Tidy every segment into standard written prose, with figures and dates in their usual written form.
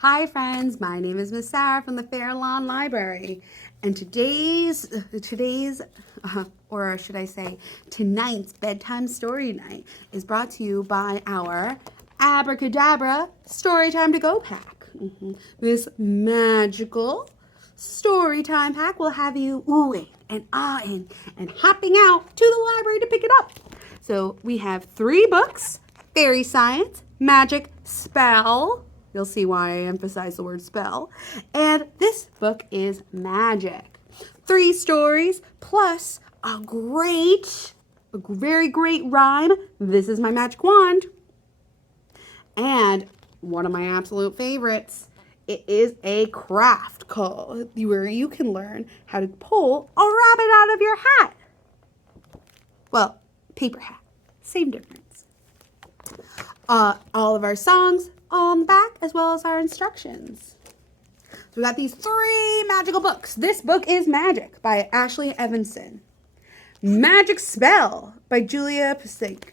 Hi friends, my name is Miss Sarah from the Fair Lawn Library, and or should I say tonight's bedtime story night is brought to you by our Abracadabra Storytime to Go pack. This magical storytime pack will have you oohing and ahhing and hopping out to the library to pick it up. So we have 3 books: Fairy Science, Magic, Spell. You'll see why I emphasize the word spell. And this book is magic. 3 stories plus a very great rhyme. This is my magic wand. And one of my absolute favorites. It is a craft called where you can learn how to pull a rabbit out of your hat. Well, paper hat. Same difference. All of our songs on the back, as well as our instructions. So we got these 3 magical books. This book is Magic by Ashley Evanson. Magic Spell by Julia Pasek.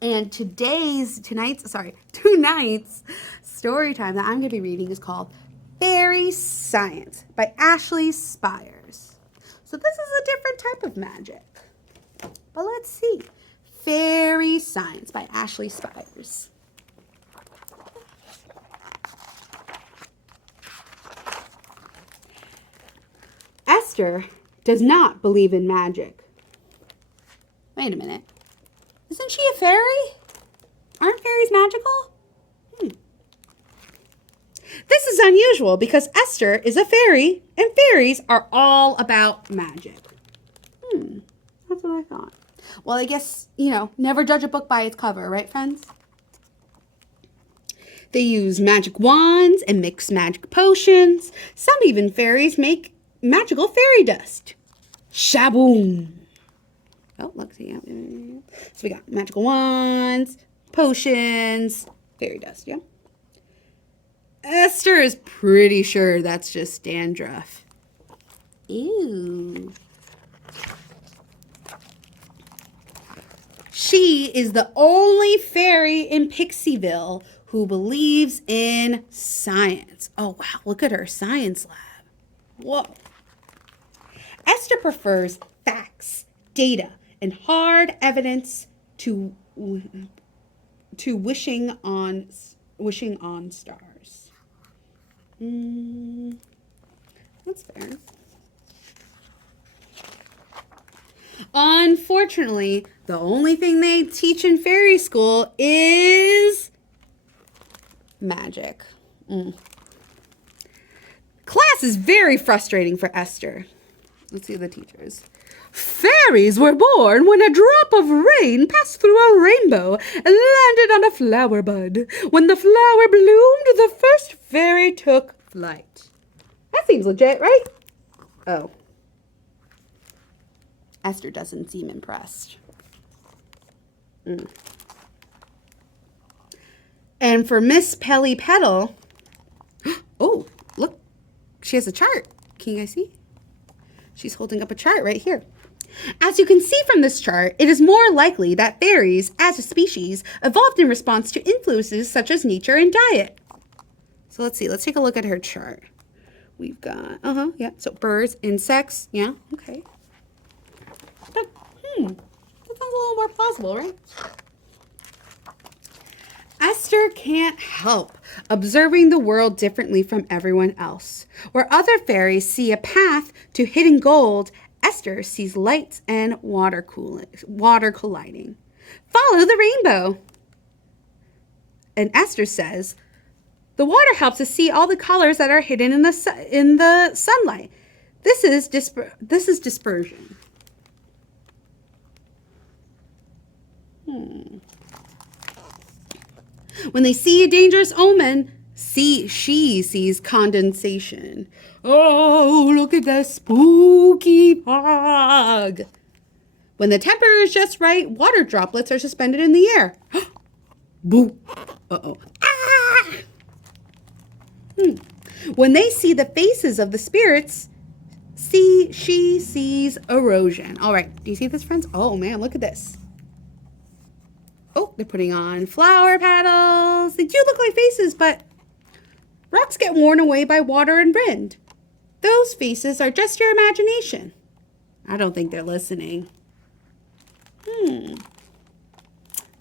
And tonight's story time that I'm going to be reading is called Fairy Science by Ashley Spires. So this is a different type of magic. But let's see. Fairy Science by Ashley Spires. Esther does not believe in magic. Wait a minute. Isn't she a fairy? Aren't fairies magical? This is unusual because Esther is a fairy and fairies are all about magic. That's what I thought. Well, I guess, never judge a book by its cover, right, friends? They use magic wands and mix magic potions. Some even fairies make magical fairy dust. Shaboom. Oh, look, see. So we got magical wands, potions, fairy dust, yeah? Esther is pretty sure that's just dandruff. Ew. She is the only fairy in Pixieville who believes in science. Oh, wow, look at her science lab. Whoa. Esther prefers facts, data, and hard evidence to wishing on stars. That's fair. Unfortunately, the only thing they teach in fairy school is magic. Class is very frustrating for Esther. Let's see the teachers. Fairies were born when a drop of rain passed through a rainbow and landed on a flower bud. When the flower bloomed, the first fairy took flight. That seems legit, right? Oh. Esther doesn't seem impressed. And for Miss Pelly Petal, oh, look, she has a chart. Can you guys see? She's holding up a chart right here. As you can see from this chart, it is more likely that fairies, as a species, evolved in response to influences such as nature and diet. So let's see. Let's take a look at her chart. We've got, yeah. So birds, insects, yeah, okay. That sounds a little more plausible, right? Esther can't help observing the world differently from everyone else. Where other fairies see a path to hidden gold, Esther sees lights and water colliding. Follow the rainbow. And Esther says, the water helps us see all the colors that are hidden in the sunlight. This is dispersion. When they see a dangerous omen, she sees condensation. Oh, look at the spooky fog. When the temperature is just right, water droplets are suspended in the air. Boo. Uh-oh. Ah! When they see the faces of the spirits, she sees erosion. All right, do you see this, friends? Oh, man, look at this. Oh, they're putting on flower petals. They do look like faces, but Rocks get worn away by water and wind. Those faces are just your imagination. I don't think they're listening. I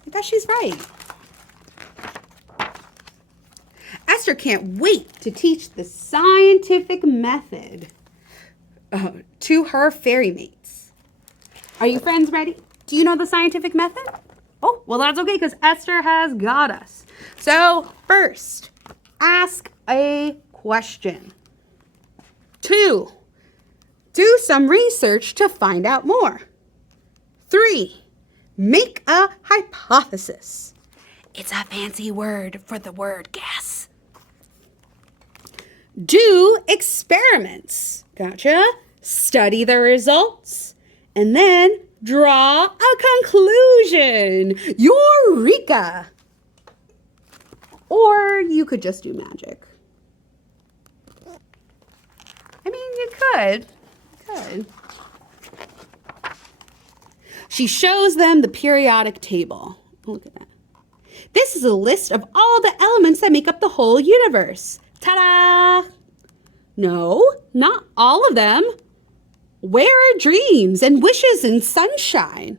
guess she's right. Esther can't wait to teach the scientific method to her fairy mates. Are you friends ready? Do you know the scientific method? Oh, well, that's okay because Esther has got us. So first, ask a question. 2, do some research to find out more. 3, make a hypothesis. It's a fancy word for the word guess. Do experiments. Gotcha. Study the results. And then draw a conclusion. Eureka! Or you could just do magic. I mean, you could. She shows them the periodic table. Look at that. This is a list of all the elements that make up the whole universe. Ta-da! No, not all of them. Where are dreams and wishes and sunshine?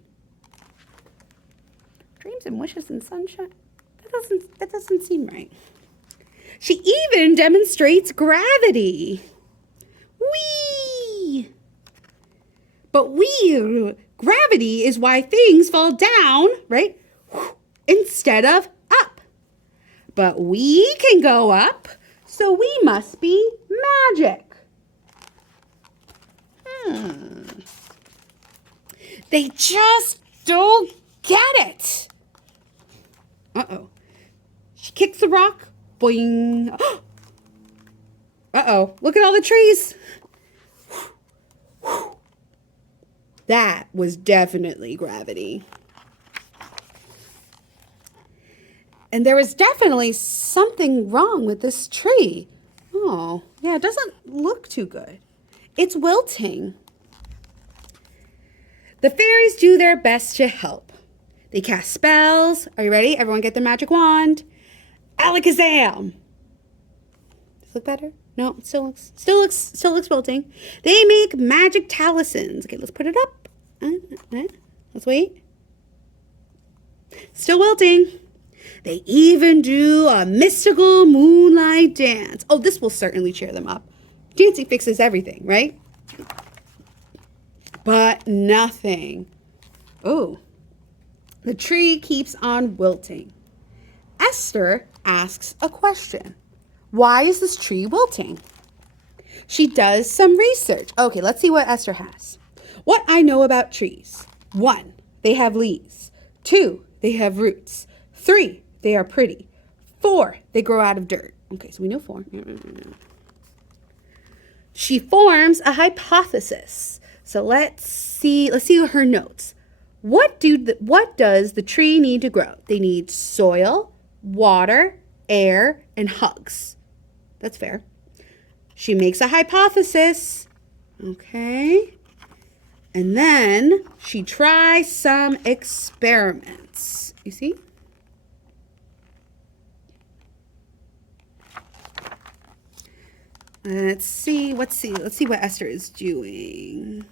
Dreams and wishes and sunshine? That doesn't seem right. She even demonstrates gravity. Whee! But gravity is why things fall down, right? Instead of up. But we can go up, so we must be magic. They just don't get it. Uh-oh. She kicks the rock. Boing. Uh-oh. Look at all the trees. That was definitely gravity. And there was definitely something wrong with this tree. Oh, yeah, it doesn't look too good. It's wilting. The fairies do their best to help. They cast spells. Are you ready? Everyone get their magic wand. Alakazam. Does it look better? No, it still looks wilting. They make magic talismans. Okay, let's put it up. Let's wait. Still wilting. They even do a mystical moonlight dance. Oh, this will certainly cheer them up. Dancing fixes everything, right? But nothing. Oh, the tree keeps on wilting. Esther asks a question. Why is this tree wilting? She does some research. Okay, let's see what Esther has. What I know about trees. 1, they have leaves. 2, they have roots. 3, they are pretty. 4, they grow out of dirt. Okay, so we know 4. She forms a hypothesis. So let's see her notes. What does the tree need to grow? They need soil, water, air, and hugs. That's fair. She makes a hypothesis. Okay. And then she tries some experiments. You see? Let's see what Esther is doing.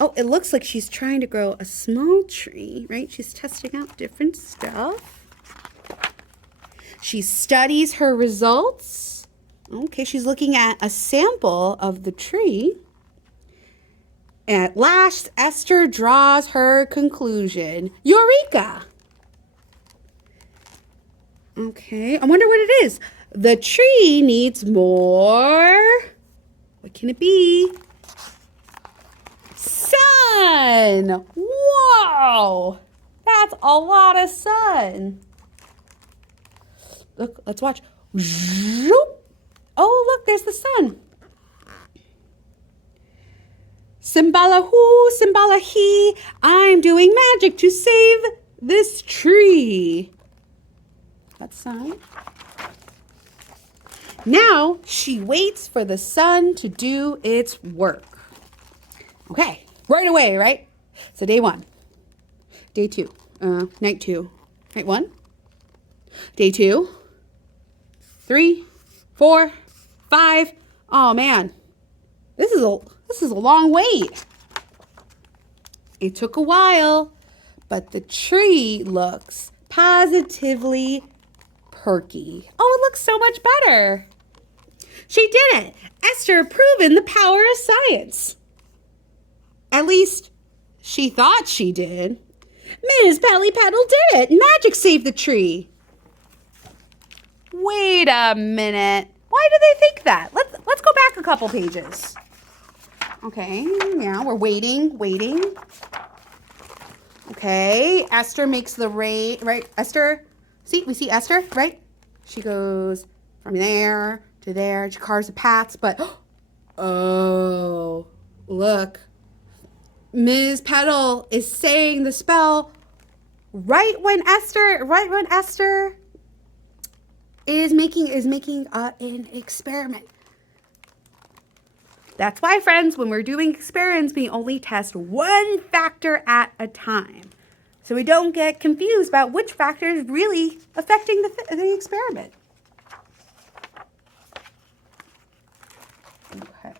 Oh, it looks like she's trying to grow a small tree, right? She's testing out different stuff. She studies her results. Okay, she's looking at a sample of the tree. At last, Esther draws her conclusion. Eureka! Okay, I wonder what it is. The tree needs more. What can it be? Sun! Whoa! That's a lot of sun. Look, let's watch. Oh, look, there's the sun. Simbalahu, Simbalahi, I'm doing magic to save this tree. That's sun. Now she waits for the sun to do its work. Okay, right away, right? So day 1, day 2, night 2, night 1, day 2, 3, 4, 5. Oh man, this is a long wait. It took a while, but the tree looks positively perky. Oh, it looks so much better. She did it. Esther proven the power of science. At least she thought she did. Ms. Bellypetal did it. Magic saved the tree. Wait a minute. Why do they think that? Let's go back a couple pages. Okay, now we're waiting. Okay, Esther makes the rain, right? Esther, we see Esther, right? She goes from there to there. She carves the paths, but oh, look. Ms. Petal is saying the spell right when Esther is making an experiment. That's why, friends, when we're doing experiments, we only test one factor at a time. So we don't get confused about which factor is really affecting the experiment. Okay.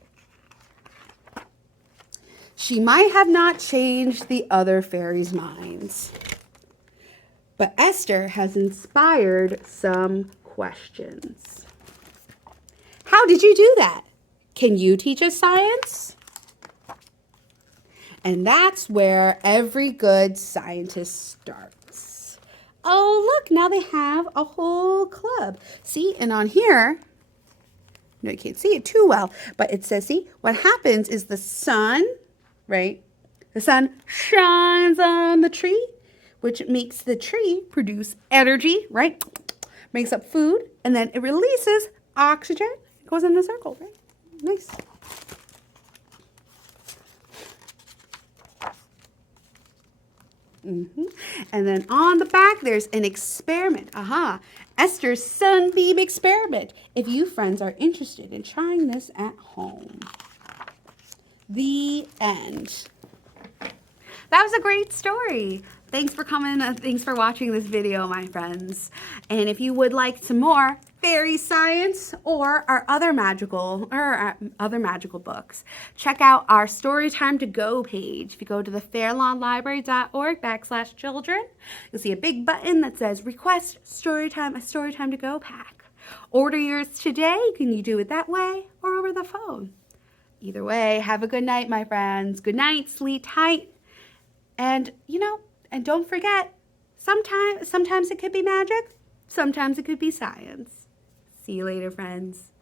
She might have not changed the other fairies' minds, but Esther has inspired some questions. How did you do that? Can you teach us science? And that's where every good scientist starts. Oh, look, now they have a whole club. See, and on here, no, you can't see it too well, but it says, see, what happens is the sun, right? The sun shines on the tree, which makes the tree produce energy, right? Makes up food, and then it releases oxygen. It goes in the circle, right? Nice. And then on the back, there's an experiment. Aha. Esther's sunbeam experiment. If you friends are interested in trying this at home. The end. That was a great story. Thanks for coming. Thanks for watching this video, my friends. And if you would like some more fairy science or our other magical books, check out our Storytime to Go page. If you go to the fairlawnlibrary.org/children, you'll see a big button that says Request a Storytime to Go pack. Order yours today. Can you do it that way or over the phone? Either way, have a good night, my friends. Good night, sleep tight. And, and don't forget, sometimes it could be magic, sometimes it could be science. See you later, friends.